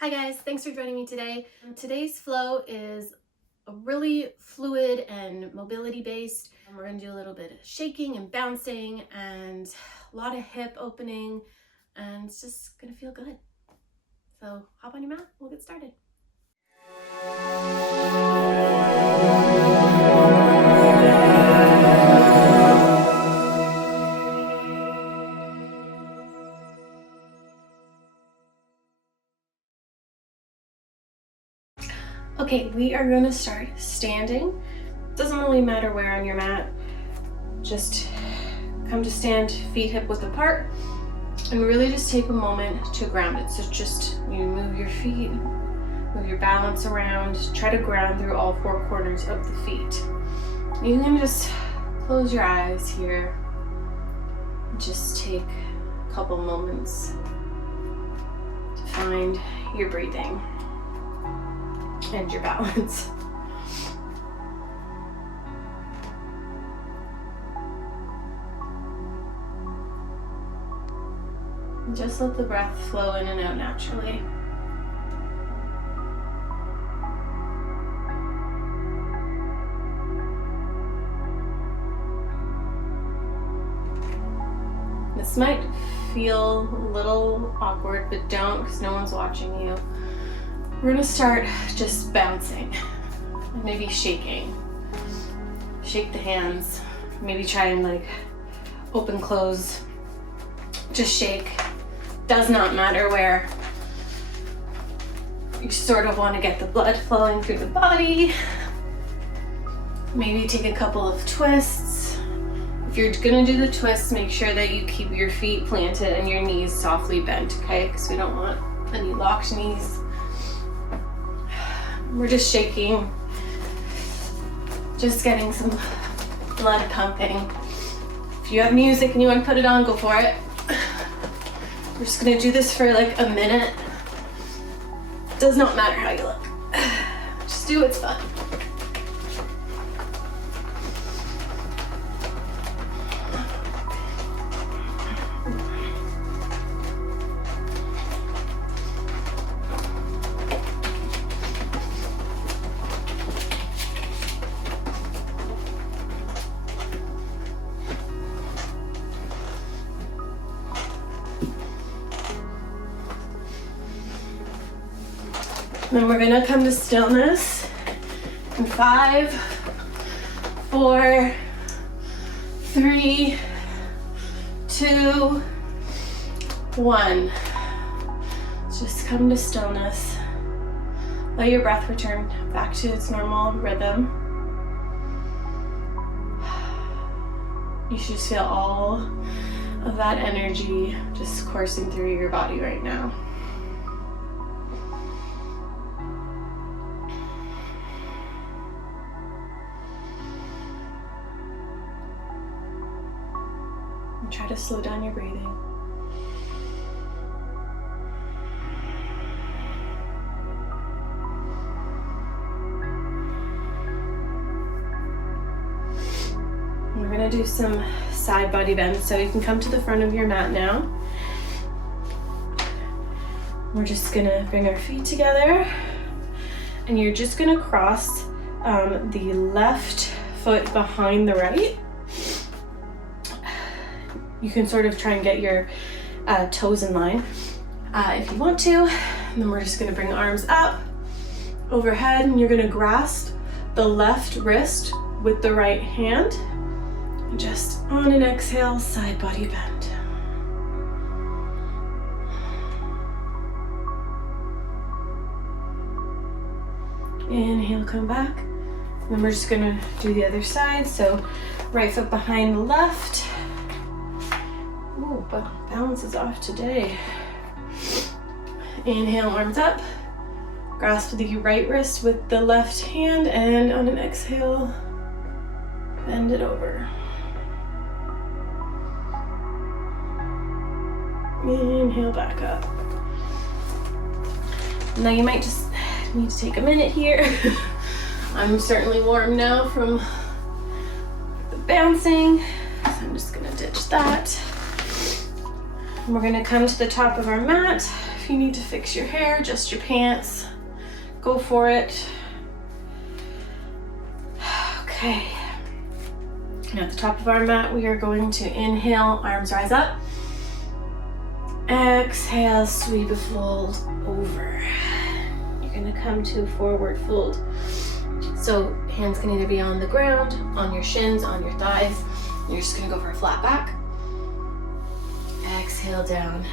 Hi guys, thanks for joining me today. Today's flow is a really fluid and mobility based. We're gonna do a little bit of shaking and bouncing and a lot of hip opening, and it's just gonna feel good. So hop on your mat, we'll get started. Okay, we are gonna start standing. Doesn't really matter where on your mat. Just come to stand, feet hip width apart, and really just take a moment to ground it. So just you move your feet, move your balance around, try to ground through all four corners of the feet. You can just close your eyes here. Just take a couple moments to find your breathing and your balance. Just let the breath flow in and out naturally. This might feel a little awkward, but don't, because no one's watching you. We're gonna start just bouncing, maybe shaking. Shake the hands, maybe try and open, close, just shake. Does not matter where. You sort of want to get the blood flowing through the body. Maybe take a couple of twists. If you're gonna do the twists, make sure that you keep your feet planted and your knees softly bent, okay? Because we don't want any locked knees. We're just shaking, just getting some blood pumping. If you have music and you want to put it on, go for it. We're just gonna do this for like a minute. Does not matter how you look. Just do what's fun. Then we're gonna come to stillness in 5, 4, 3, 2, 1. Just come to stillness. Let your breath return back to its normal rhythm. You should just feel all of that energy just coursing through your body right now. Try to slow down your breathing. We're going to do some side body bends, so you can come to the front of your mat now. We're just going to bring our feet together, and you're just going to cross the left foot behind the right. You can sort of try and get your toes in line if you want to. And then we're just gonna bring arms up, overhead, and you're gonna grasp the left wrist with the right hand. And just on an exhale, side body bend. Inhale, come back. And then we're just gonna do the other side. So right foot behind the left. Ooh, but balance is off today. Inhale, arms up. Grasp the right wrist with the left hand, and on an exhale, bend it over. Inhale, back up. Now you might just need to take a minute here. I'm certainly warm now from the bouncing, so I'm just gonna ditch that. And we're gonna come to the top of our mat. If you need to fix your hair, adjust your pants, go for it. Okay. Now at the top of our mat, we are going to inhale, arms rise up. Exhale, sweep a fold over. You're gonna come to forward fold. So hands can either be on the ground, on your shins, on your thighs. You're just gonna go for a flat back. Exhale down.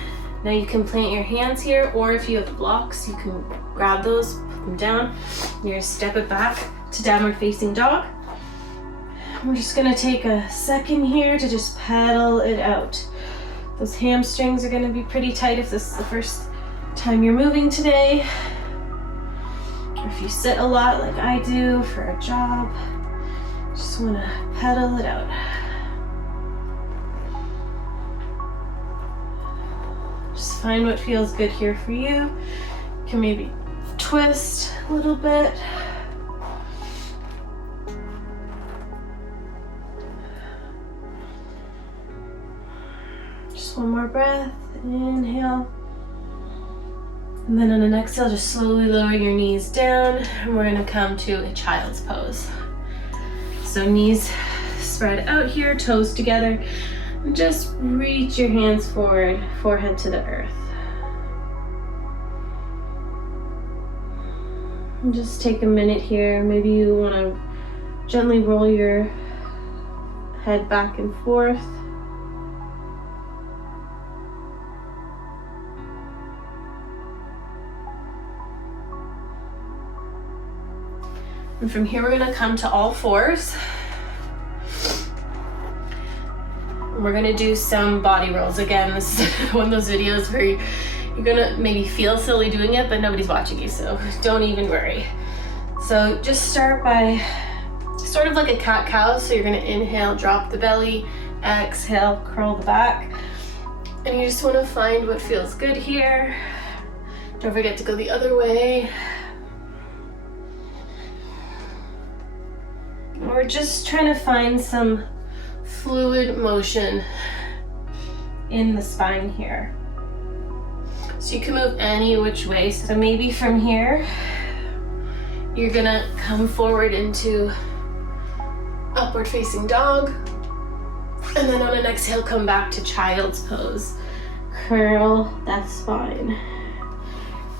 Now you can plant your hands here, or if you have blocks, you can grab those, put them down. You're gonna step it back to downward facing dog. We're just gonna take a second here to just pedal it out. Those hamstrings are gonna be pretty tight if this is the first time you're moving today. Or if you sit a lot like I do for a job, just wanna pedal it out. Just find what feels good here for you. You can maybe twist a little bit. Just one more breath, inhale. And then on an exhale, just slowly lower your knees down, and we're gonna come to a child's pose. So knees spread out here, toes together. Just reach your hands forward, forehead to the earth. And just take a minute here. Maybe you want to gently roll your head back and forth. And from here, we're going to come to all fours. We're gonna do some body rolls. Again, this is one of those videos where you're gonna maybe feel silly doing it, but nobody's watching you, so don't even worry. So just start by sort of like a cat-cow. So you're gonna inhale, drop the belly, exhale, curl the back. And you just wanna find what feels good here. Don't forget to go the other way. We're just trying to find some fluid motion in the spine here. So you can move any which way. So maybe from here, you're gonna come forward into upward facing dog. And then on an exhale, come back to child's pose. Curl that spine.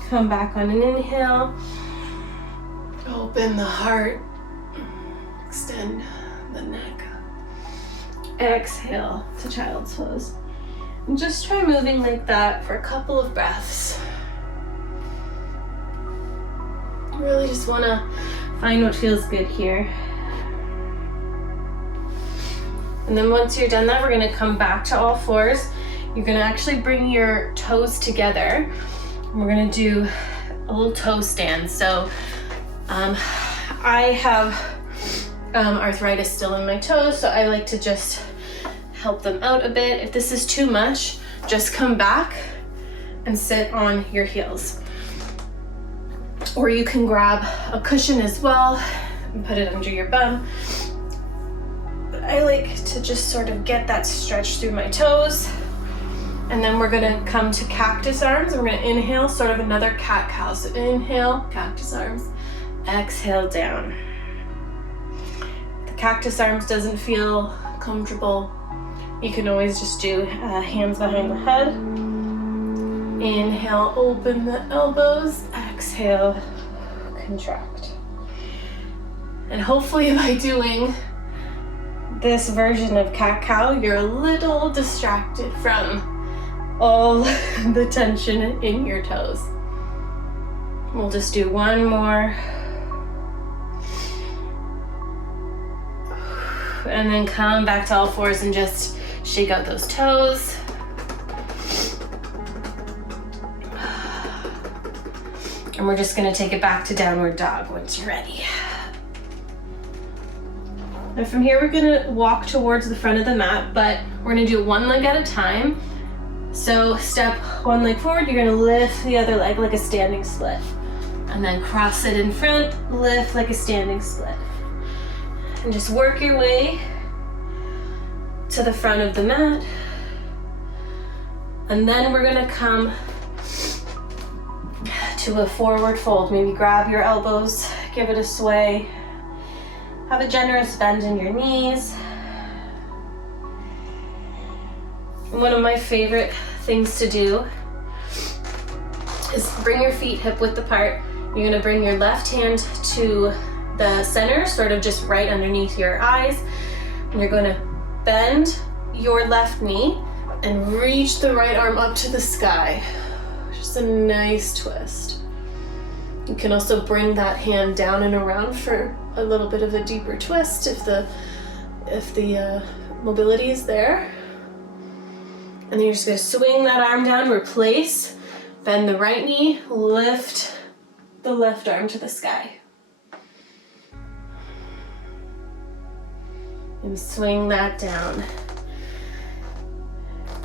Come back on an inhale. Open the heart. Extend the neck. Exhale to child's pose. And just try moving like that for a couple of breaths. Really just want to find what feels good here. And then once you're done that, we're going to come back to all fours. You're going to actually bring your toes together. We're going to do a little toe stand. So I have arthritis still in my toes, so I like to just help them out a bit. If this is too much, just come back and sit on your heels. Or you can grab a cushion as well and put it under your bum. But I like to just sort of get that stretch through my toes. And then we're gonna come to cactus arms. We're gonna inhale, sort of another cat-cow. So inhale, cactus arms, exhale down. If the cactus arms doesn't feel comfortable, you can always just do hands behind the head. Inhale, open the elbows. Exhale, contract. And hopefully by doing this version of cat-cow, you're a little distracted from all the tension in your toes. We'll just do one more. And then come back to all fours and just shake out those toes. And we're just gonna take it back to downward dog once you're ready. And from here, we're gonna walk towards the front of the mat, but we're gonna do one leg at a time. So step one leg forward, you're gonna lift the other leg like a standing split. And then cross it in front, lift like a standing split. And just work your way to the front of the mat. And then we're gonna come to a forward fold. Maybe grab your elbows, give it a sway. Have a generous bend in your knees. One of my favorite things to do is bring your feet hip width apart. You're gonna bring your left hand to the center, sort of just right underneath your eyes. And you're gonna bend your left knee and reach the right arm up to the sky. Just a nice twist. You can also bring that hand down and around for a little bit of a deeper twist if the mobility is there. And then you're just gonna swing that arm down, replace, bend the right knee, lift the left arm to the sky. And swing that down.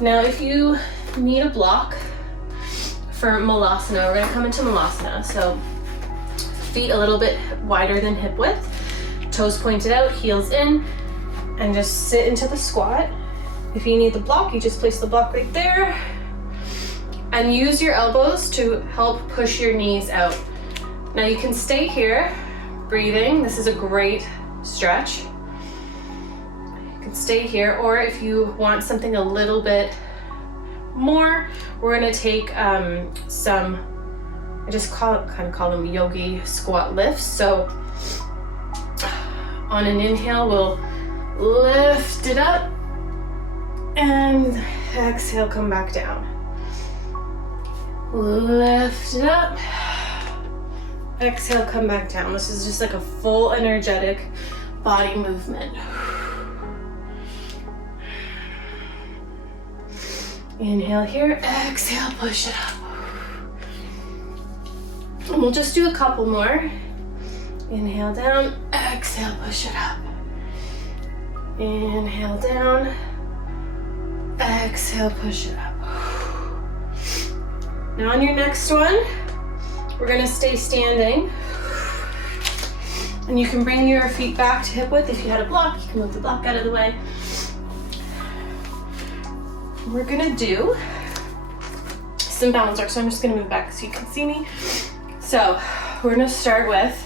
Now if you need a block for Malasana, we're gonna come into Malasana. So feet a little bit wider than hip width, toes pointed out, heels in, and just sit into the squat. If you need the block, you just place the block right there and use your elbows to help push your knees out. Now you can stay here, breathing. This is a great stretch. You can stay here, or if you want something a little bit more, we're gonna take some, I just kind of call them yogi squat lifts. So on an inhale, we'll lift it up and exhale, come back down. Lift it up, exhale, come back down. This is just like a full energetic body movement. Inhale here, exhale, push it up. And we'll just do a couple more. Inhale down, exhale, push it up. Inhale down, exhale, push it up. Now on your next one, we're gonna stay standing. And you can bring your feet back to hip width. If you had a block, you can move the block out of the way. We're gonna do some balance work. So I'm just gonna move back so you can see me. So we're gonna start with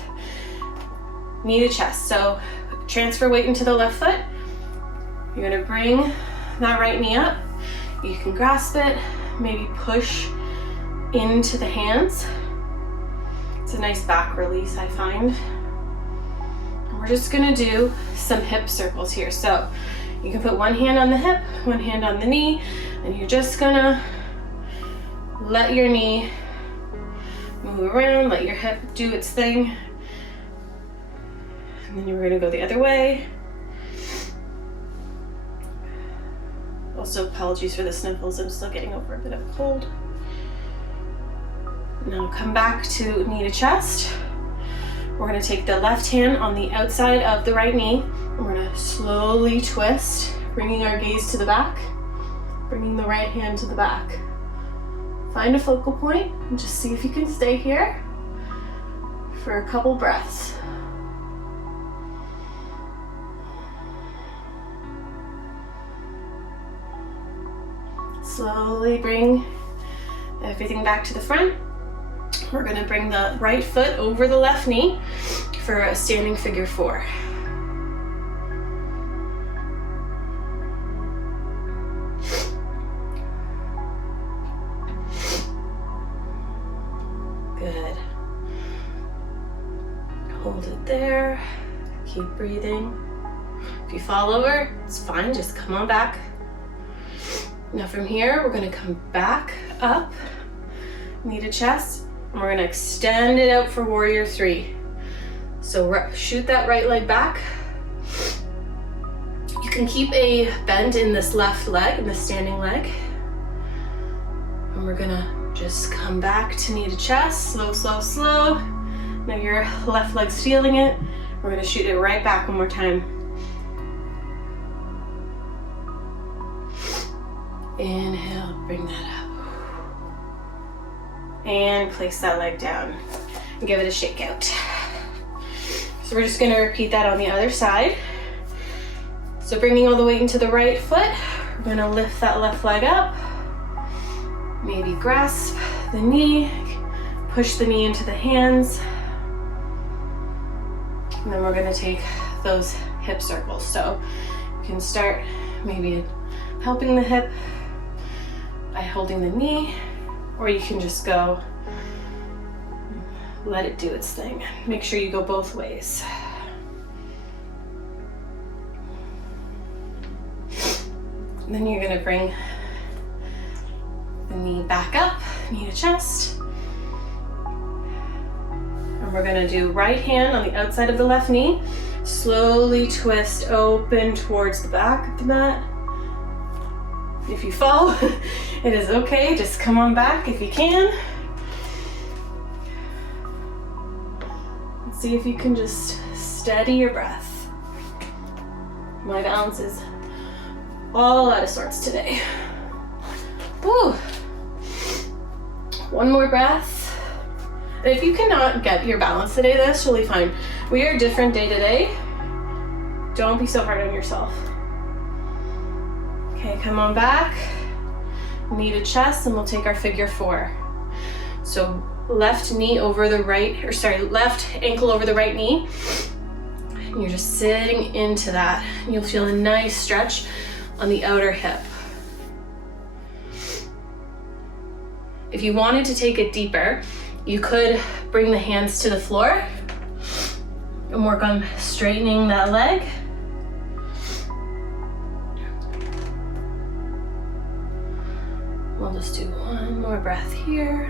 knee to chest. So transfer weight into the left foot. You're gonna bring that right knee up. You can grasp it, maybe push into the hands. It's a nice back release, I find. And we're just gonna do some hip circles here. So you can put one hand on the hip, one hand on the knee, and you're just gonna let your knee move around, let your hip do its thing. And then you're gonna go the other way. Also, apologies for the sniffles, I'm still getting over a bit of a cold. Now come back to knee to chest. We're gonna take the left hand on the outside of the right knee, and we're gonna slowly twist, bringing our gaze to the back, bringing the right hand to the back. Find a focal point and just see if you can stay here for a couple breaths. Slowly bring everything back to the front. We're gonna bring the right foot over the left knee for a standing figure four. Good. Hold it there. Keep breathing. If you fall over, it's fine, just come on back. Now from here, we're gonna come back up, knee to chest, and we're gonna extend it out for warrior three. So shoot that right leg back. You can keep a bend in this left leg, in the standing leg. And we're gonna just come back to knee to chest, slow, slow, slow. Now your left leg's feeling it. We're gonna shoot it right back one more time. Inhale, bring that up. And place that leg down. And give it a shake out. So we're just gonna repeat that on the other side. So bringing all the weight into the right foot, we're gonna lift that left leg up. Maybe grasp the knee, push the knee into the hands. And then we're gonna take those hip circles. So you can start maybe helping the hip by holding the knee, or you can just go, let it do its thing. Make sure you go both ways. And then you're gonna bring the knee back up, knee to chest. And we're gonna do right hand on the outside of the left knee. Slowly twist open towards the back of the mat. If you fall, it is okay. Just come on back if you can. See if you can just steady your breath. My balance is all out of sorts today. Woo. One more breath. If you cannot get your balance today, that's totally fine. We are different day to day. Don't be so hard on yourself. Okay, come on back. Knee to chest, and we'll take our figure 4. So left knee over the right, or sorry, left ankle over the right knee. And you're just sitting into that. And you'll feel a nice stretch on the outer hip. If you wanted to take it deeper, you could bring the hands to the floor and work on straightening that leg. We'll just do one more breath here.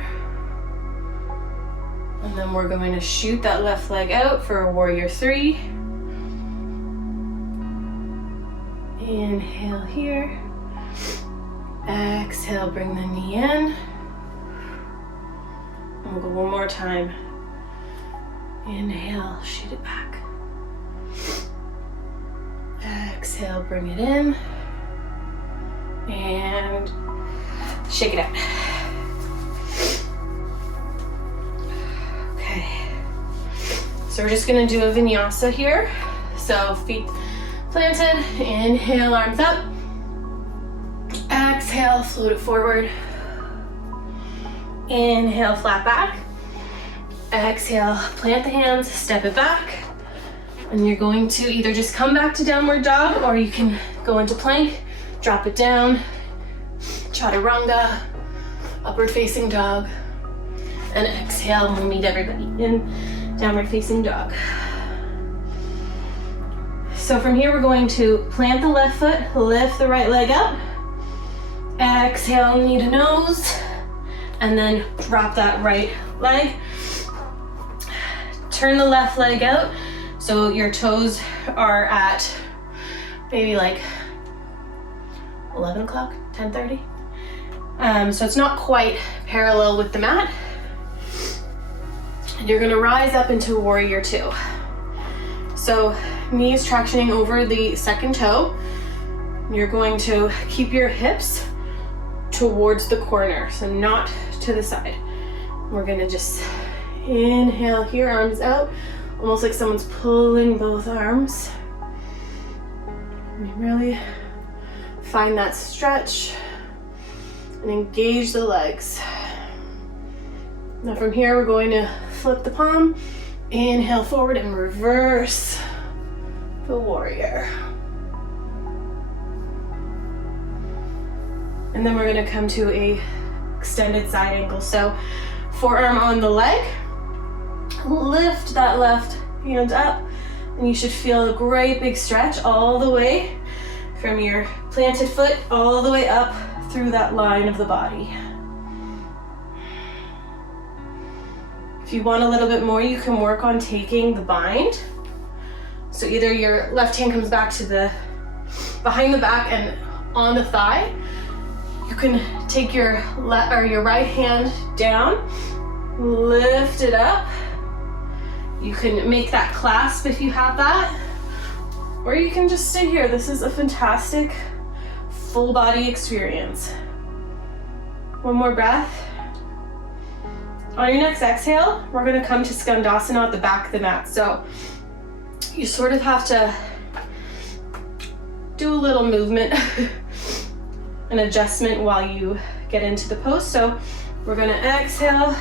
And then we're going to shoot that left leg out for a warrior 3. Inhale here. Exhale, bring the knee in. And we'll go one more time. Inhale, shoot it back. Exhale, bring it in. And shake it out. Okay. So we're just gonna do a vinyasa here. So feet planted, inhale, arms up. Exhale, float it forward. Inhale, flat back. Exhale, plant the hands, step it back. And you're going to either just come back to downward dog, or you can go into plank, drop it down, chaturanga, upward facing dog. And exhale, we'll meet everybody in downward facing dog. So from here, we're going to plant the left foot, lift the right leg up. Exhale, knee to nose. And then drop that right leg. Turn the left leg out so your toes are at maybe like 11 o'clock, 10:30. So it's not quite parallel with the mat. And you're gonna rise up into warrior 2. So knees tractioning over the second toe. You're going to keep your hips towards the corner, so not to the side. We're gonna just inhale here, arms out, almost like someone's pulling both arms. And really find that stretch and engage the legs. Now from here, we're going to flip the palm, inhale forward and reverse the warrior. And then we're gonna come to a extended side angle. So forearm on the leg, lift that left hand up, and you should feel a great big stretch all the way from your planted foot all the way up through that line of the body. If you want a little bit more, you can work on taking the bind. So either your left hand comes back to the behind the back and on the thigh. You can take your left or your right hand down, lift it up. You can make that clasp if you have that, or you can just stay here. This is a fantastic full body experience. One more breath. On your next exhale, we're gonna come to Skandasana at the back of the mat. So you sort of have to do a little movement, an adjustment while you get into the pose. So we're gonna exhale,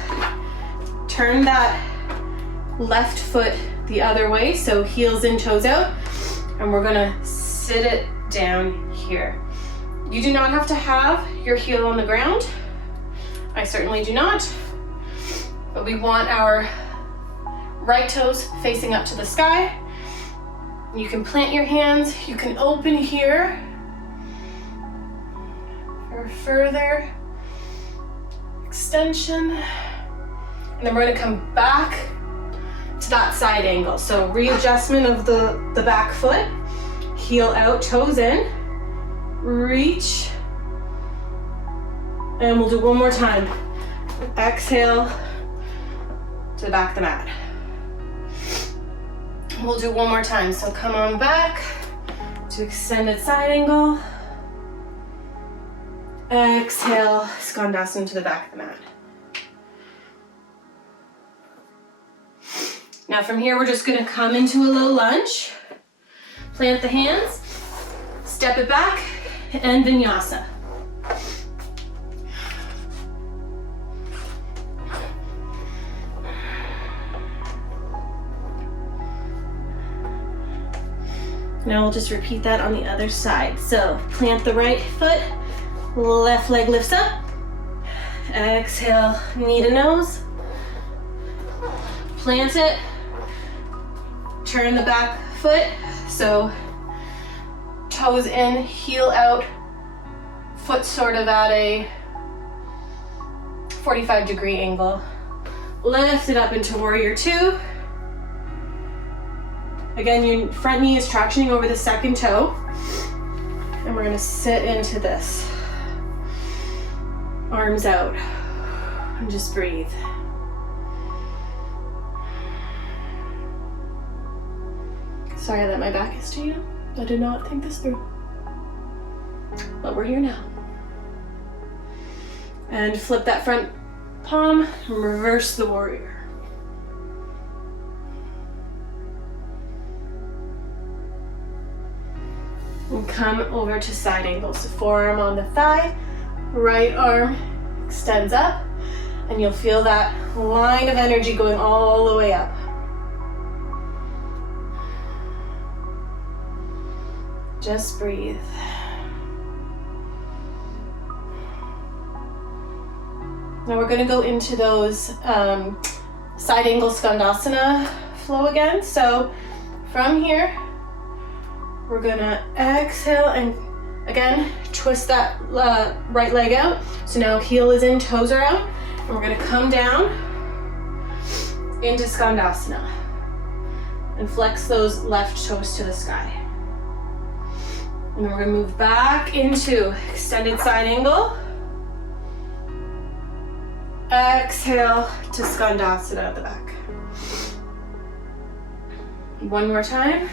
turn that left foot the other way, so heels in, toes out, and we're gonna sit it down here. You do not have to have your heel on the ground. I certainly do not, but we want our right toes facing up to the sky. You can plant your hands, you can open here for further extension. And then we're gonna come back to that side angle. So readjustment of the back foot, heel out, toes in, reach, and we'll do one more time. Exhale to the back of the mat. We'll do one more time. So come on back to extended side angle. Exhale, Skandasana to the back of the mat. Now from here, we're just gonna come into a little lunge, plant the hands, step it back, and Vinyasa. Now we'll just repeat that on the other side. So plant the right foot, left leg lifts up. Exhale, knee to nose. Plant it. Turn the back foot. So toes in, heel out, foot sort of at a 45-degree angle. Lift it up into warrior two. Again, your front knee is tractioning over the second toe. And we're gonna sit into this. Arms out. And just breathe. Sorry that my back is to you. I did not think this through. But we're here now. And flip that front palm and reverse the warrior. And come over to side angle. So forearm on the thigh, right arm extends up, and you'll feel that line of energy going all the way up. Just breathe. Now we're going to go into those side angle Skandasana flow again. So from here, we're gonna exhale and again, twist that right leg out. So now heel is in, toes are out. And we're gonna come down into Skandasana and flex those left toes to the sky. And then we're gonna move back into extended side angle. Exhale to Skandasana at the back. One more time.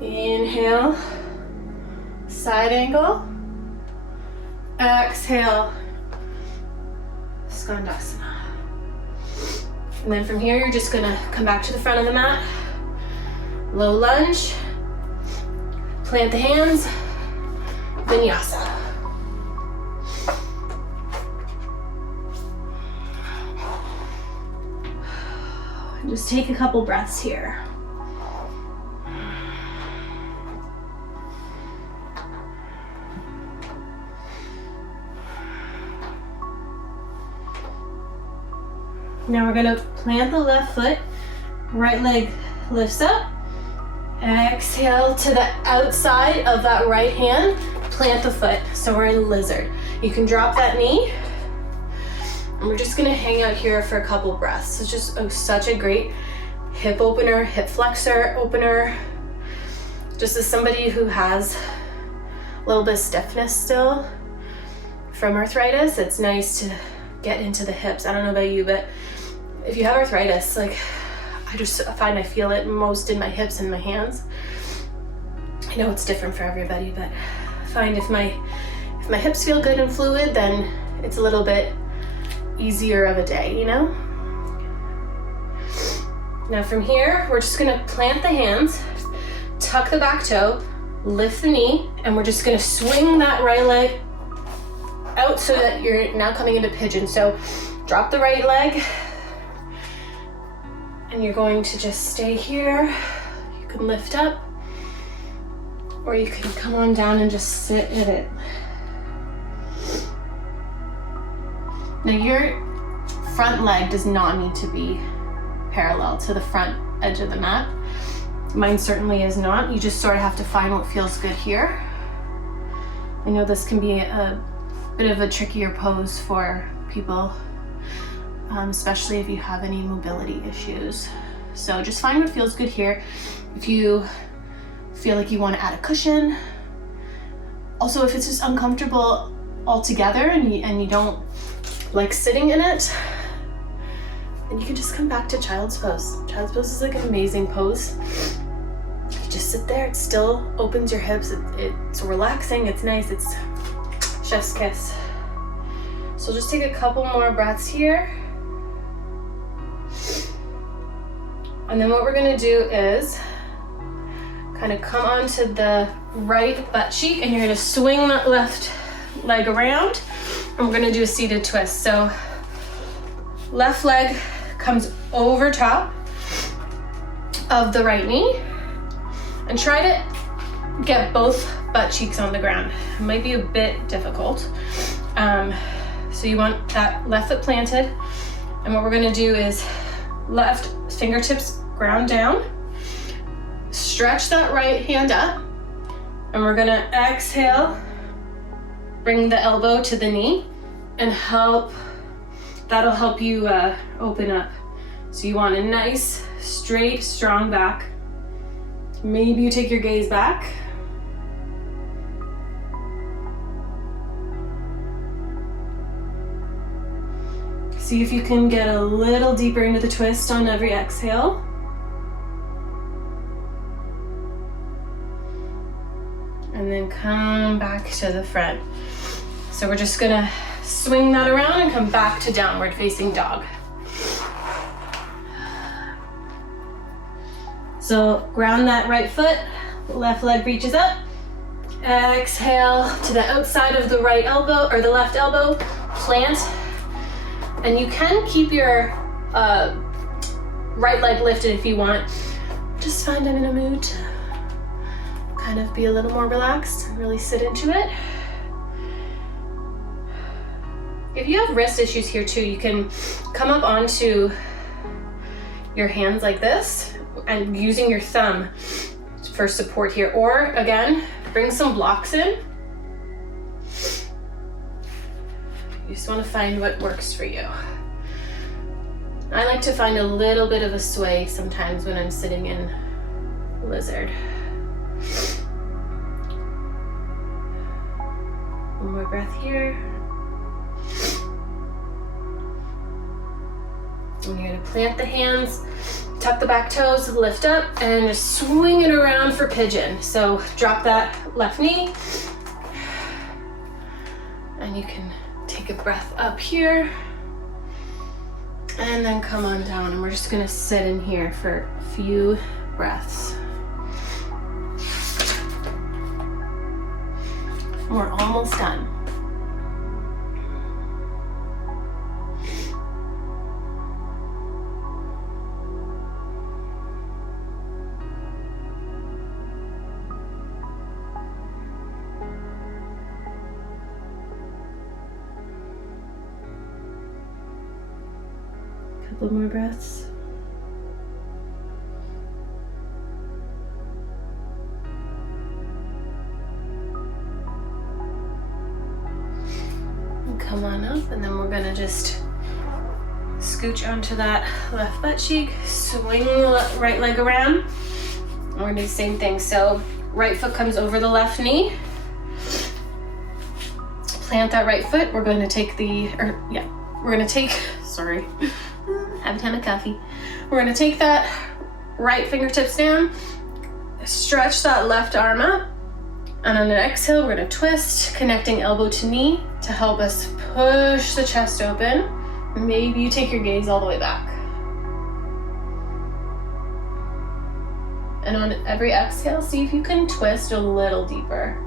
Inhale, side angle. Exhale, Skandasana. And then from here, you're just gonna come back to the front of the mat. Low lunge. Plant the hands. Vinyasa. And just take a couple breaths here. Now we're gonna plant the left foot, right leg lifts up. Exhale to the outside of that right hand, plant the foot. So we're in lizard. You can drop that knee. And we're just gonna hang out here for a couple breaths. It's just such a great hip opener, hip flexor opener. Just as somebody who has a little bit of stiffness still from arthritis, it's nice to get into the hips. I don't know about you, but if you have arthritis, like I just find I feel it most in my hips and my hands. I know it's different for everybody, but I find if my hips feel good and fluid, then it's a little bit easier of a day, you know? Now from here, we're just gonna plant the hands, tuck the back toe, lift the knee, and we're just gonna swing that right leg out so that you're now coming into pigeon. So drop the right leg, And you're going to just stay here. You can lift up, or you can come on down and just sit in it. Now your front leg does not need to be parallel to the front edge of the mat. Mine certainly is not. You just sort of have to find what feels good here. I know this can be a bit of a trickier pose for people, especially if you have any mobility issues. So just find what feels good here. If you feel like you want to add a cushion. Also, if it's just uncomfortable altogether and you don't like sitting in it, then you can just come back to child's pose. Child's pose is like an amazing pose. You just sit there, it still opens your hips, it's relaxing, it's nice, it's chef's kiss. So just take a couple more breaths here. And then what we're gonna do is kind of come onto the right butt cheek, and you're gonna swing that left leg around, and we're gonna do a seated twist. So left leg comes over top of the right knee, and try to get both butt cheeks on the ground. It might be a bit difficult. So you want that left foot planted, and what we're gonna do is left fingertips ground down, stretch that right hand up, and we're gonna exhale, bring the elbow to the knee, and that'll help you open up. So you want a nice, straight, strong back. Maybe you take your gaze back. See if you can get a little deeper into the twist on every exhale. And then come back to the front. So we're just gonna swing that around and come back to downward facing dog. So ground that right foot, left leg reaches up. Exhale to the outside of the right elbow, or the left elbow, plant. And you can keep your right leg lifted if you want. Just find I'm in a mood to kind of be a little more relaxed and really sit into it. If you have wrist issues here too, you can come up onto your hands like this and using your thumb for support here. Or again, bring some blocks in. You just want to find what works for you. I like to find a little bit of a sway sometimes when I'm sitting in lizard. One more breath here. And you're gonna plant the hands, tuck the back toes, lift up, and just swing it around for pigeon. So drop that left knee, and you can take a breath up here, and then come on down, and we're just gonna sit in here for a few breaths. We're almost done. Couple more breaths. And come on up, and then we're gonna just scooch onto that left butt cheek, swing the right leg around. And we're gonna do the same thing. So right foot comes over the left knee. Plant that right foot. We're going to take sorry, have a time of coffee. We're gonna take that right fingertips down, stretch that left arm up, and on an exhale, we're gonna twist, connecting elbow to knee to help us push the chest open. Maybe you take your gaze all the way back. And on every exhale, see if you can twist a little deeper.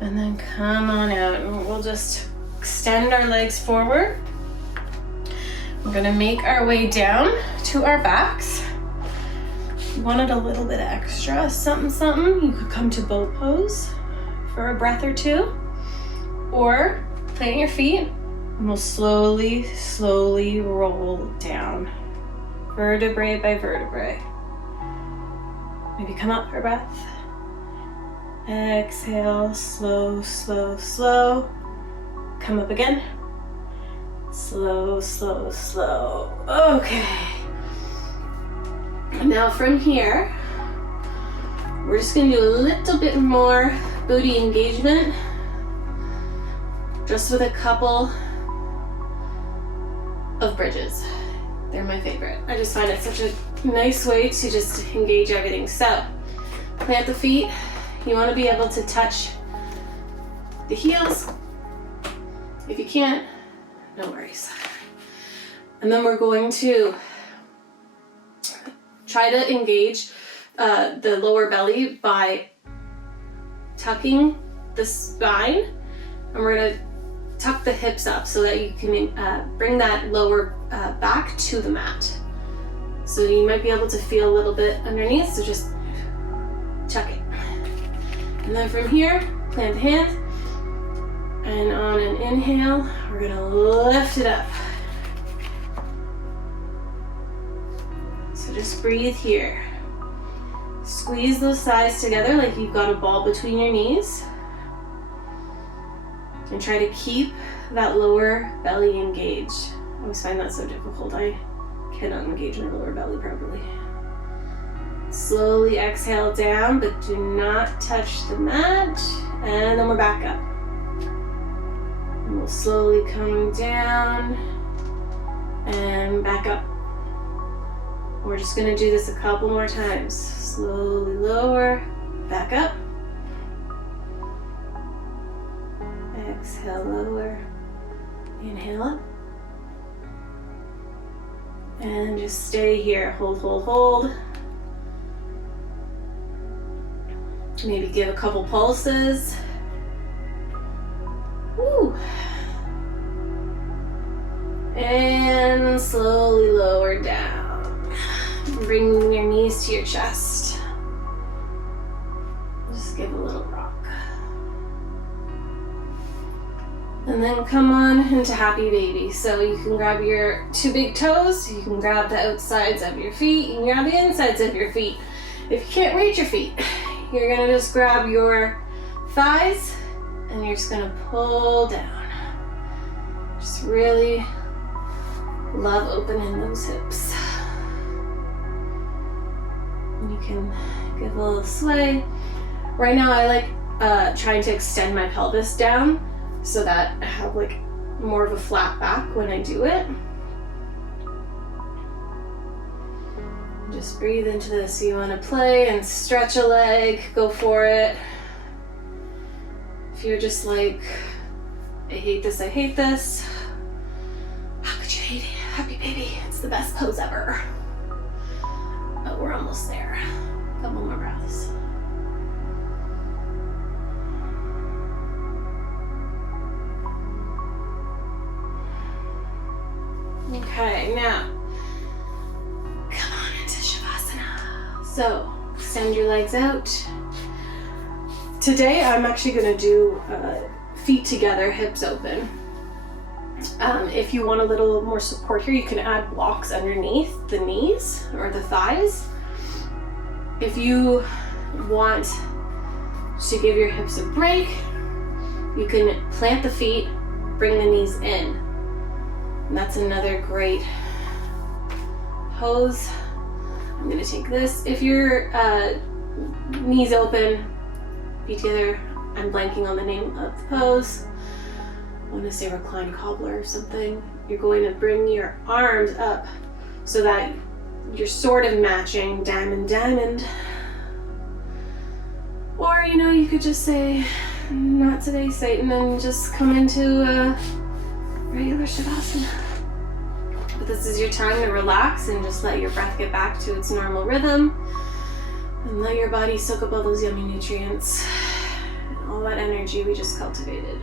And then come on out, and we'll just extend our legs forward. We're gonna make our way down to our backs. If you wanted a little bit extra, something, you could come to boat pose for a breath or two, or plant your feet, and we'll slowly roll down, vertebrae by vertebrae. Maybe come up for breath. Exhale, slow. Come up again. Slow. Okay. Now from here, we're just gonna do a little bit more booty engagement, just with a couple of bridges. They're my favorite. I just find it such a nice way to just engage everything. So, plant the feet. You want to be able to touch the heels. If you can't, no worries. And then we're going to try to engage the lower belly by tucking the spine, and we're going to tuck the hips up so that you can bring that lower back to the mat. So you might be able to feel a little bit underneath, so just tuck it. And then from here, plant the hands, and on an inhale, we're gonna lift it up. So just breathe here. Squeeze those thighs together like you've got a ball between your knees. And try to keep that lower belly engaged. I always find that so difficult. I cannot engage my lower belly properly. Slowly exhale down, but do not touch the mat. And then we're back up. And we'll slowly come down and back up. We're just gonna do this a couple more times. Slowly lower, back up. Exhale, lower. Inhale up. And just stay here. Hold. Maybe give a couple pulses. Woo. And slowly lower down. Bring your knees to your chest. Just give a little rock. And then come on into happy baby. So you can grab your two big toes, you can grab the outsides of your feet, you can grab the insides of your feet. If you can't reach your feet, you're gonna just grab your thighs and you're just gonna pull down. Just really love opening those hips. And you can give a little sway. Right now I like trying to extend my pelvis down so that I have like more of a flat back when I do it. Just breathe into this. You want to play and stretch a leg, go for it. If you're just like, I hate this, how could you hate it? Happy baby, it's the best pose ever. But we're almost there. A couple more breaths. Okay, now come on into Shavasana. So extend your legs out. Today I'm actually going to do feet together, hips open. If you want a little more support here, you can add blocks underneath the knees or the thighs. If you want to give your hips a break, you can plant the feet, bring the knees in. And that's another great pose. I'm gonna take this. If your knees open, feet together, I'm blanking on the name of the pose. I want to say reclined cobbler or something. You're going to bring your arms up so that you're sort of matching diamond. Or, you could just say, not today, Satan, and just come into regular Shavasana. But this is your time to relax and just let your breath get back to its normal rhythm and let your body soak up all those yummy nutrients and all that energy we just cultivated.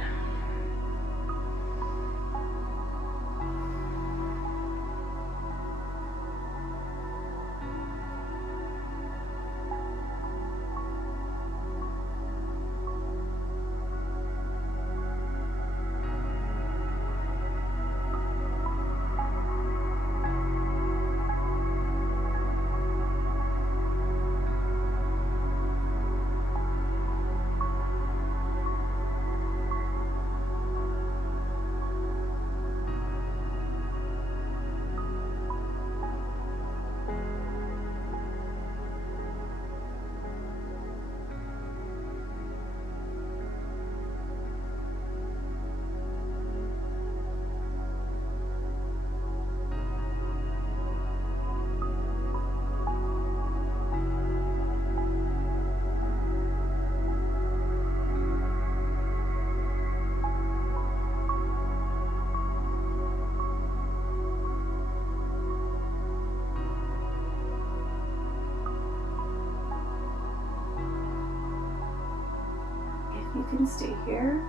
You can stay here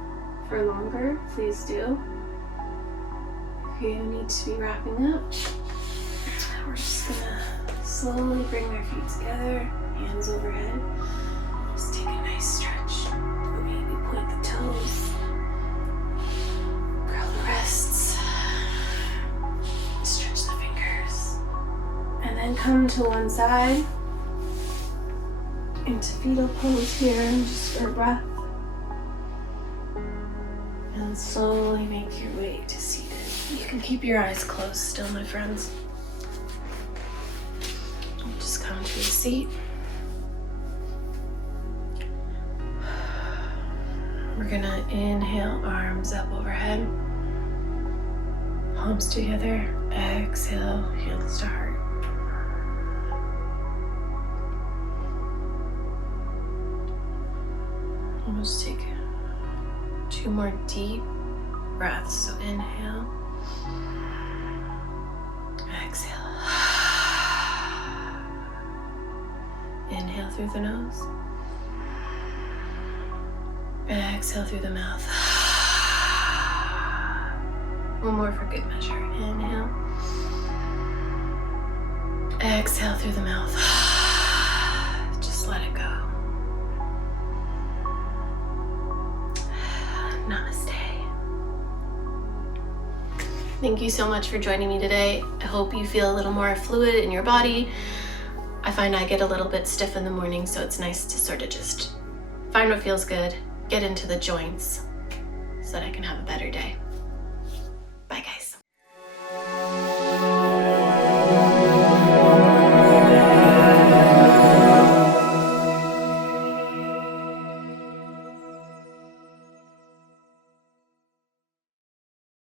for longer, please do. If you need to be wrapping up, we're just gonna slowly bring our feet together, hands overhead. Just take a nice stretch. Maybe point the toes, curl the wrists, stretch the fingers, and then come to one side into fetal pose here, and just for a breath. And slowly make your way to seated. You can keep your eyes closed still, my friends. Just come to a seat. We're gonna inhale, arms up overhead. Palms together. Exhale, hands to heart. We'll just take 2 more deep breaths. So inhale, exhale. Inhale through the nose. Exhale through the mouth. One more for good measure. Inhale. Exhale through the mouth. Just let it go. Namaste. Thank you so much for joining me today. I hope you feel a little more fluid in your body. I find I get a little bit stiff in the morning, so it's nice to sort of just find what feels good, get into the joints so that I can have a better day.